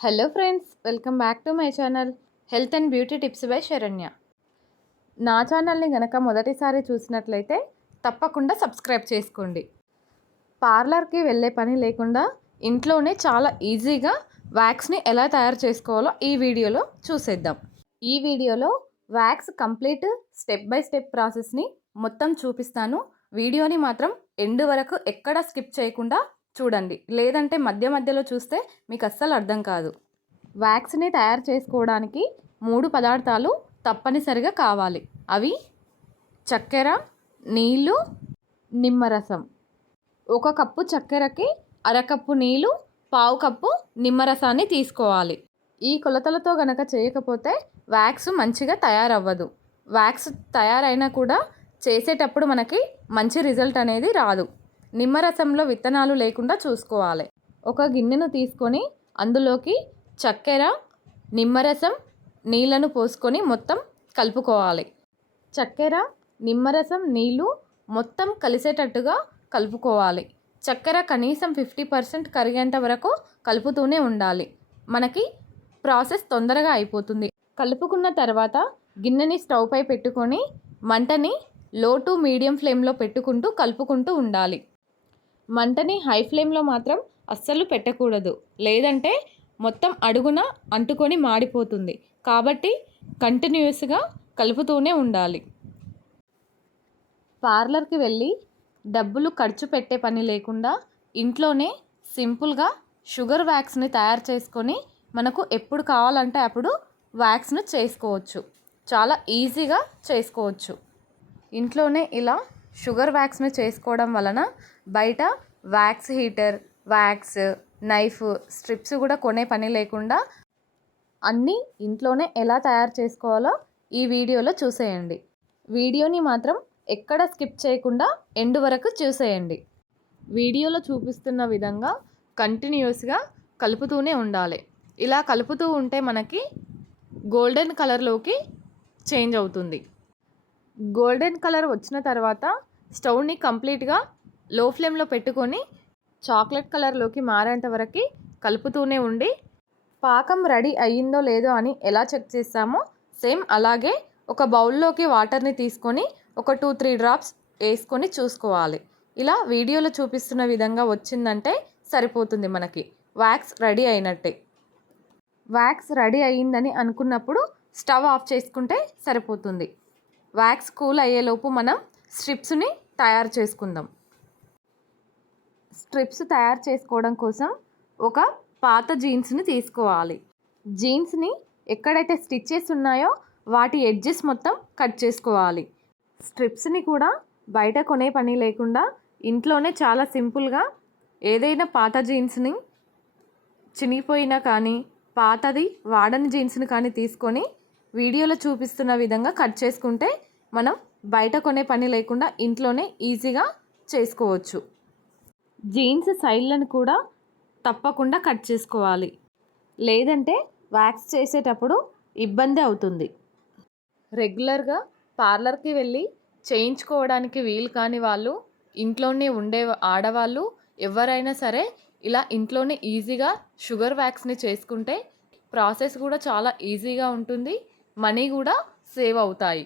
Hello friends, welcome back to my channel health and beauty tips by Saranya. నా ఛానల్ని గనక మొదటిసారి చూసినట్లయితే తప్పకుండా సబ్స్క్రైబ్ చేసుకోండి. పార్లర్కి వెళ్ళే పని లేకుండా ఇంట్లోనే చాలా ఈజీగా వ్యాక్స్ని ఎలా తయారు చేసుకోవాలో ఈ వీడియోలో చూసేద్దాం. ఈ వీడియోలో wax complete step by step ప్రాసెస్ని మొత్తం చూపిస్తాను. వీడియోని మాత్రం ఎండ్ వరకు ఎక్కడ స్కిప్ చేయకుండా చూడండి, లేదంటే మధ్య మధ్యలో చూస్తే మీకు అస్సలు అర్థం కాదు. వ్యాక్స్ని తయారు చేసుకోవడానికి 3 పదార్థాలు తప్పనిసరిగా కావాలి. అవి చక్కెర, నీళ్ళు, నిమ్మరసం. 1 కప్పు చక్కెరకి అరకప్పు నీళ్ళు, పావు కప్పు నిమ్మరసాన్ని తీసుకోవాలి. ఈ కొలతలతో గనక చేయకపోతే వ్యాక్స్ మంచిగా తయారవ్వదు. వ్యాక్స్ తయారైనా కూడా చేసేటప్పుడు మనకి మంచి రిజల్ట్ అనేది రాదు. నిమ్మరసంలో విత్తనాలు లేకుండా చూసుకోవాలి. ఒక గిన్నెను తీసుకొని అందులోకి చక్కెర, నిమ్మరసం, నీళ్ళను పోసుకొని మొత్తం కలుపుకోవాలి. చక్కెర, నిమ్మరసం, నీళ్ళు మొత్తం కలిసేటట్టుగా కలుపుకోవాలి. చక్కెర కనీసం 50% కరిగేంత వరకు కలుపుతూనే ఉండాలి. మనకి ప్రాసెస్ తొందరగా అయిపోతుంది. కలుపుకున్న తర్వాత గిన్నెని స్టవ్ పై పెట్టుకొని మంటని లో టు మీడియం ఫ్లేమ్లో పెట్టుకుంటూ కలుపుకుంటూ ఉండాలి. మంటని హై ఫ్లేమ్లో మాత్రం అస్సలు పెట్టకూడదు, లేదంటే మొత్తం అడుగున అంటుకొని మాడిపోతుంది. కాబట్టి కంటిన్యూస్గా కలుపుతూనే ఉండాలి. పార్లర్కి వెళ్ళి డబ్బులు ఖర్చు పెట్టే పని లేకుండా ఇంట్లోనే సింపుల్గా షుగర్ వ్యాక్స్ని తయారు చేసుకొని మనకు ఎప్పుడు కావాలంటే అప్పుడు వ్యాక్స్ను చేసుకోవచ్చు. చాలా ఈజీగా చేసుకోవచ్చు. ఇంట్లోనే ఇలా షుగర్ వ్యాక్స్ని చేసుకోవడం వలన బయట wax heater, wax, knife, strips కూడా కొనే పని లేకుండా అన్నీ ఇంట్లోనే ఎలా తయారు చేసుకోవాలో ఈ వీడియోలో చూసేయండి. వీడియోని మాత్రం ఎక్కడ స్కిప్ చేయకుండా ఎండ్ వరకు చూసేయండి. వీడియోలో చూపిస్తున్న విధంగా కంటిన్యూస్గా కలుపుతూనే ఉండాలి. ఇలా కలుపుతూ ఉంటే మనకి గోల్డెన్ కలర్లోకి చేంజ్ అవుతుంది. గోల్డెన్ కలర్ వచ్చిన తర్వాత స్టవ్ని కంప్లీట్గా లో ఫ్లేమ్లో పెట్టుకొని చాక్లెట్ కలర్లోకి మారేంత వరకు కలుపుతూనే ఉండి పాకం రెడీ అయ్యిందో లేదో అని ఎలా చెక్ చేస్తామో సేమ్ అలాగే ఒక బౌల్లోకి వాటర్ని తీసుకొని ఒక 2-3 డ్రాప్స్ వేసుకొని చూసుకోవాలి. ఇలా వీడియోలో చూపిస్తున్న విధంగా వచ్చిందంటే సరిపోతుంది. మనకి వ్యాక్స్ రెడీ అయినట్టే. వ్యాక్స్ రెడీ అయ్యిందని అనుకున్నప్పుడు స్టవ్ ఆఫ్ చేసుకుంటే సరిపోతుంది. వ్యాక్స్ కూల్ అయ్యేలోపు మనం స్ట్రిప్స్ని తయారు చేసుకుందాం. స్ట్రిప్స్ తయారు చేసుకోవడం కోసం ఒక పాత జీన్స్ని తీసుకోవాలి. జీన్స్ని ఎక్కడైతే స్టిచ్చెస్ ఉన్నాయో వాటి ఎడ్జెస్ మొత్తం కట్ చేసుకోవాలి. స్ట్రిప్స్ని కూడా బయట కొనే పని లేకుండా ఇంట్లోనే చాలా సింపుల్గా ఏదైనా పాత జీన్స్ని, చినిగిపోయినా కానీ పాతది వాడని జీన్స్ని కానీ తీసుకొని వీడియోలో చూపిస్తున్న విధంగా కట్ చేసుకుంటే మనం బయట కొనే పని లేకుండా ఇంట్లోనే ఈజీగా చేసుకోవచ్చు. జీన్స్ సైడ్లను కూడా తప్పకుండా కట్ చేసుకోవాలి, లేదంటే వ్యాక్స్ చేసేటప్పుడు ఇబ్బంది అవుతుంది. రెగ్యులర్గా పార్లర్కి వెళ్ళి చేయించుకోవడానికి వీలు కాని వాళ్ళు, ఇంట్లోనే ఉండే ఆడవాళ్ళు ఎవరైనా సరే ఇలా ఇంట్లోనే ఈజీగా షుగర్ వ్యాక్స్ని చేసుకుంటే ప్రాసెస్ కూడా చాలా ఈజీగా ఉంటుంది. మనీ కూడా సేవ్ అవుతాయి.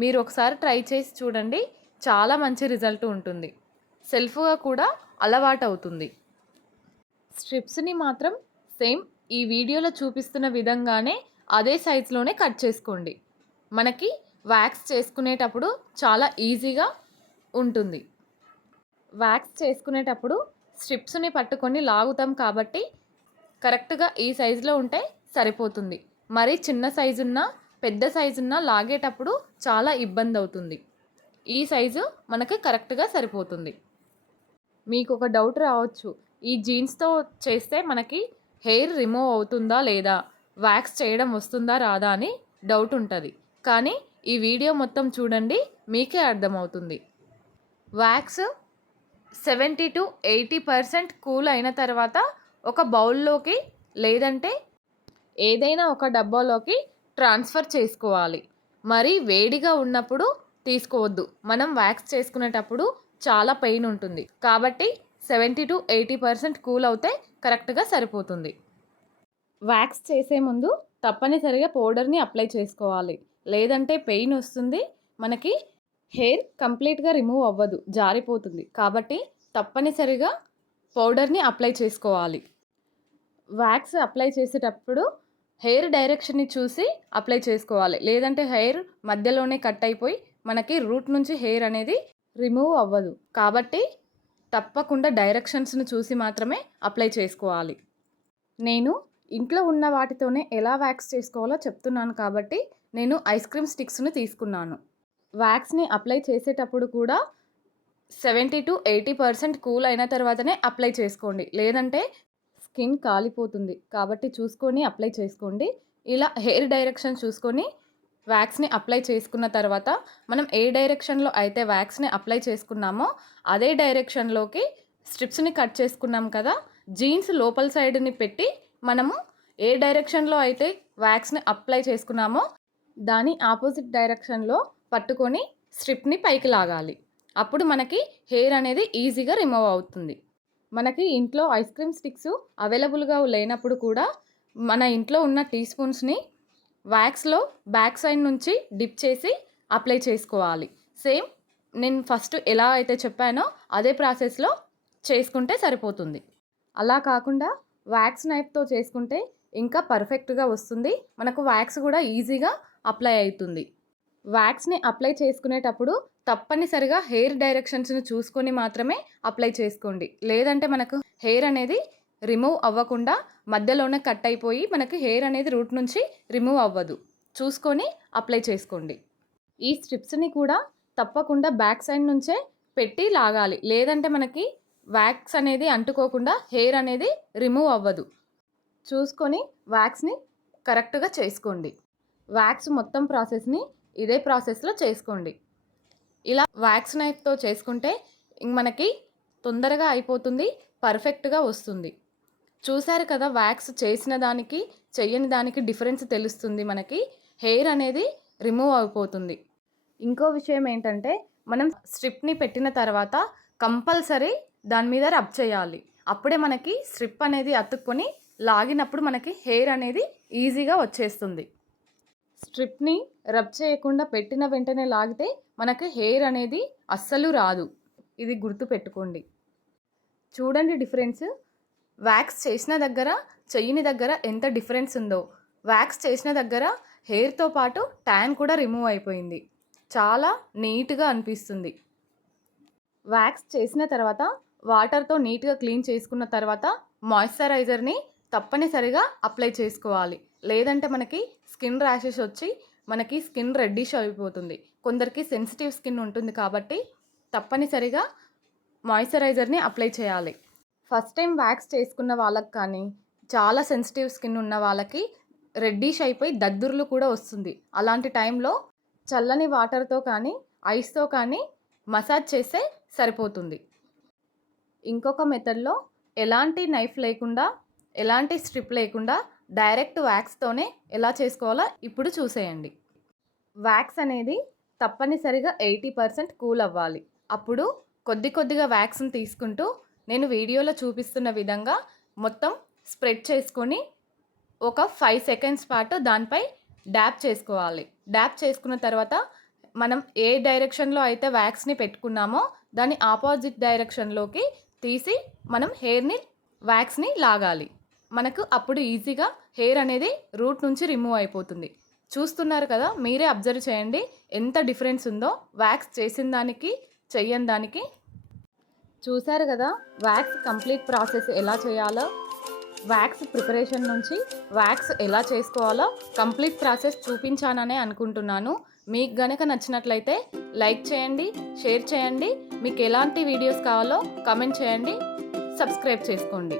మీరు ఒకసారి ట్రై చేసి చూడండి, చాలా మంచి రిజల్ట్ ఉంటుంది. సెల్ఫ్గా కూడా అలవాటు అవుతుంది. స్ట్రిప్స్ని మాత్రం సేమ్ ఈ వీడియోలో చూపిస్తున్న విధంగానే అదే సైజులోనే కట్ చేసుకోండి. మనకి వ్యాక్స్ చేసుకునేటప్పుడు చాలా ఈజీగా ఉంటుంది. వ్యాక్స్ చేసుకునేటప్పుడు స్ట్రిప్స్ని పట్టుకొని లాగుతాం కాబట్టి కరెక్ట్గా ఈ సైజులో ఉంటే సరిపోతుంది. మరీ చిన్న సైజున్నా పెద్ద సైజున్నా లాగేటప్పుడు చాలా ఇబ్బంది అవుతుంది. ఈ సైజు మనకి కరెక్ట్గా సరిపోతుంది. మీకు ఒక డౌట్ రావచ్చు, ఈ జీన్స్తో చేస్తే మనకి హెయిర్ రిమూవ్ అవుతుందా లేదా, వ్యాక్స్ చేయడం వస్తుందా రాదా అని డౌట్ ఉంటుంది. కానీ ఈ వీడియో మొత్తం చూడండి, మీకే అర్థమవుతుంది. వ్యాక్స్ 70-80% కూల్ అయిన తర్వాత ఒక బౌల్లోకి లేదంటే ఏదైనా ఒక డబ్బాలోకి ట్రాన్స్ఫర్ చేసుకోవాలి. మరి వేడిగా ఉన్నప్పుడు తీసుకోవద్దు. మనం వ్యాక్స్ చేసుకునేటప్పుడు చాలా పెయిన్ ఉంటుంది కాబట్టి 70-80% కూల్ అవుతే కరెక్ట్గా సరిపోతుంది. వ్యాక్స్ చేసే ముందు తప్పనిసరిగా పౌడర్ని అప్లై చేసుకోవాలి, లేదంటే పెయిన్ వస్తుంది, మనకి హెయిర్ కంప్లీట్గా రిమూవ్ అవ్వదు, జారిపోతుంది. కాబట్టి తప్పనిసరిగా పౌడర్ని అప్లై చేసుకోవాలి. వ్యాక్స్ అప్లై చేసేటప్పుడు హెయిర్ డైరెక్షన్ని చూసి అప్లై చేసుకోవాలి, లేదంటే హెయిర్ మధ్యలోనే కట్ అయిపోయి మనకి రూట్ నుంచి హెయిర్ అనేది రిమూవ్ అవ్వదు. కాబట్టి తప్పకుండా డైరెక్షన్స్ని చూసి మాత్రమే అప్లై చేసుకోవాలి. నేను ఇంట్లో ఉన్న వాటితోనే ఎలా వ్యాక్స్ చేసుకోవాలో చెప్తున్నాను కాబట్టి నేను ఐస్ క్రీమ్ స్టిక్స్ని తీసుకున్నాను. వ్యాక్స్ని అప్లై చేసేటప్పుడు కూడా 70-80% కూల్ అయిన తర్వాతనే అప్లై చేసుకోండి, లేదంటే స్కిన్ కాలిపోతుంది. కాబట్టి చూసుకొని అప్లై చేసుకోండి. ఇలా హెయిర్ డైరెక్షన్ చూసుకొని వ్యాక్స్ని అప్లై చేసుకున్న తర్వాత మనం ఏ డైరెక్షన్లో అయితే వ్యాక్స్ని అప్లై చేసుకున్నామో అదే డైరెక్షన్లోకి స్ట్రిప్స్ని కట్ చేసుకున్నాం కదా, జీన్స్ లోపల సైడ్ని పెట్టి మనము ఏ డైరెక్షన్లో అయితే వ్యాక్స్ని అప్లై చేసుకున్నామో దాని ఆపోజిట్ డైరెక్షన్లో పట్టుకొని స్ట్రిప్ని పైకి లాగాలి. అప్పుడు మనకి హెయిర్ అనేది ఈజీగా రిమూవ్ అవుతుంది. మనకి ఇంట్లో ఐస్ క్రీమ్ స్టిక్స్ అవైలబుల్గా లేనప్పుడు కూడా మన ఇంట్లో ఉన్న టీ స్పూన్స్ని వ్యాక్స్లో బ్యాక్ సైడ్ నుంచి డిప్ చేసి అప్లై చేసుకోవాలి. సేమ్ నేను ఫస్ట్ ఎలా అయితే చెప్పానో అదే ప్రాసెస్లో చేసుకుంటే సరిపోతుంది. అలా కాకుండా వ్యాక్స్ నైఫ్తో చేసుకుంటే ఇంకా పర్ఫెక్ట్గా వస్తుంది, మనకు వ్యాక్స్ కూడా ఈజీగా అప్లై అవుతుంది. వ్యాక్స్ని అప్లై చేసుకునేటప్పుడు తప్పనిసరిగా హెయిర్ డైరెక్షన్స్ని చూసుకొని మాత్రమే అప్లై చేసుకోండి, లేదంటే మనకు హెయిర్ అనేది రిమూవ్ అవ్వకుండా మధ్యలోనే కట్ అయిపోయి మనకి హెయిర్ అనేది రూట్ నుంచి రిమూవ్ అవ్వదు. చూసుకొని అప్లై చేసుకోండి. ఈ స్ట్రిప్స్ని కూడా తప్పకుండా బ్యాక్ సైడ్ నుంచే పెట్టి లాగాలి, లేదంటే మనకి వ్యాక్స్ అనేది అంటుకోకుండా హెయిర్ అనేది రిమూవ్ అవ్వదు. చూసుకొని వ్యాక్స్ని కరెక్ట్గా చేసుకోండి. వ్యాక్స్ మొత్తం ప్రాసెస్ని ఇదే ప్రాసెస్లో చేసుకోండి. ఇలా వ్యాక్స్ నైఫ్తో చేసుకుంటే మనకి తొందరగా అయిపోతుంది, పర్ఫెక్ట్గా వస్తుంది. చూసారు కదా, వ్యాక్స్ చేసిన దానికి చెయ్యని దానికి డిఫరెన్స్ తెలుస్తుంది. మనకి హెయిర్ అనేది రిమూవ్ అయిపోతుంది. ఇంకో విషయం ఏంటంటే మనం స్ట్రిప్ని పెట్టిన తర్వాత కంపల్సరీ దాని మీద రబ్ చేయాలి. అప్పుడే మనకి స్ట్రిప్ అనేది అతుక్కొని లాగినప్పుడు మనకి హెయిర్ అనేది ఈజీగా వచ్చేస్తుంది. స్ట్రిప్ని రబ్ చేయకుండా పెట్టిన వెంటనే లాగితే మనకి హెయిర్ అనేది అస్సలు రాదు. ఇది గుర్తుపెట్టుకోండి. చూడండి డిఫరెన్స్. వ్యాక్స్ చేసిన దగ్గర చెయ్యిని దగ్గర ఎంత డిఫరెన్స్ ఉందో. వ్యాక్స్ చేసిన దగ్గర హెయిర్తో పాటు ట్యాన్ కూడా రిమూవ్ అయిపోయింది. చాలా నీట్గా అనిపిస్తుంది. వ్యాక్స్ చేసిన తర్వాత వాటర్తో నీట్గా క్లీన్ చేసుకున్న తర్వాత మాయిశ్చరైజర్ని తప్పనిసరిగా అప్లై చేసుకోవాలి, లేదంటే మనకి స్కిన్ ర్యాషెస్ వచ్చి మనకి స్కిన్ రెడ్డిష్ అయిపోతుంది. కొందరికి సెన్సిటివ్ స్కిన్ ఉంటుంది కాబట్టి తప్పనిసరిగా మాయిశ్చరైజర్ని అప్లై చేయాలి. ఫస్ట్ టైం వ్యాక్స్ చేసుకున్న వాళ్ళకి కానీ చాలా సెన్సిటివ్ స్కిన్ ఉన్న వాళ్ళకి రెడ్డిష్ అయిపోయి దద్దుర్లు కూడా వస్తుంది. అలాంటి టైంలో చల్లని వాటర్తో కానీ ఐస్తో కానీ మసాజ్ చేస్తే సరిపోతుంది. ఇంకొక మెథడ్లో ఎలాంటి నైఫ్ లేకుండా ఎలాంటి స్ట్రిప్ లేకుండా డైరెక్ట్ వ్యాక్స్తోనే ఎలా చేసుకోవాలో ఇప్పుడు చూసేయండి. వ్యాక్స్ అనేది తప్పనిసరిగా 80% కూల్ అవ్వాలి. అప్పుడు కొద్దిగా వ్యాక్స్ని తీసుకుంటూ నేను వీడియోలో చూపిస్తున్న విధంగా మొత్తం స్ప్రెడ్ చేసుకొని ఒక 5 సెకండ్స్ పాటు దానిపై డ్యాప్ చేసుకోవాలి. డ్యాప్ చేసుకున్న తర్వాత మనం ఏ డైరెక్షన్లో అయితే వ్యాక్స్ని పెట్టుకున్నామో దాని ఆపోజిట్ డైరెక్షన్లోకి తీసి మనం వ్యాక్స్ని లాగాలి. మనకు అప్పుడు ఈజీగా హెయిర్ అనేది రూట్ నుంచి రిమూవ్ అయిపోతుంది. చూస్తున్నారు కదా, మీరే అబ్జర్వ్ చేయండి ఎంత డిఫరెన్స్ ఉందో వ్యాక్స్ చేసిన దానికి చెయ్యని దానికి. చూసారు కదా వ్యాక్స్ కంప్లీట్ ప్రాసెస్ ఎలా చేయాలో, వ్యాక్స్ ప్రిపరేషన్ నుంచి వ్యాక్స్ ఎలా చేసుకోవాలో కంప్లీట్ ప్రాసెస్ చూపించాననే అనుకుంటున్నాను. మీకు గనక నచ్చినట్లయితే లైక్ చేయండి, షేర్ చేయండి. మీకు ఎలాంటి వీడియోస్ కావాలో కామెంట్ చేయండి, సబ్స్క్రైబ్ చేసుకోండి.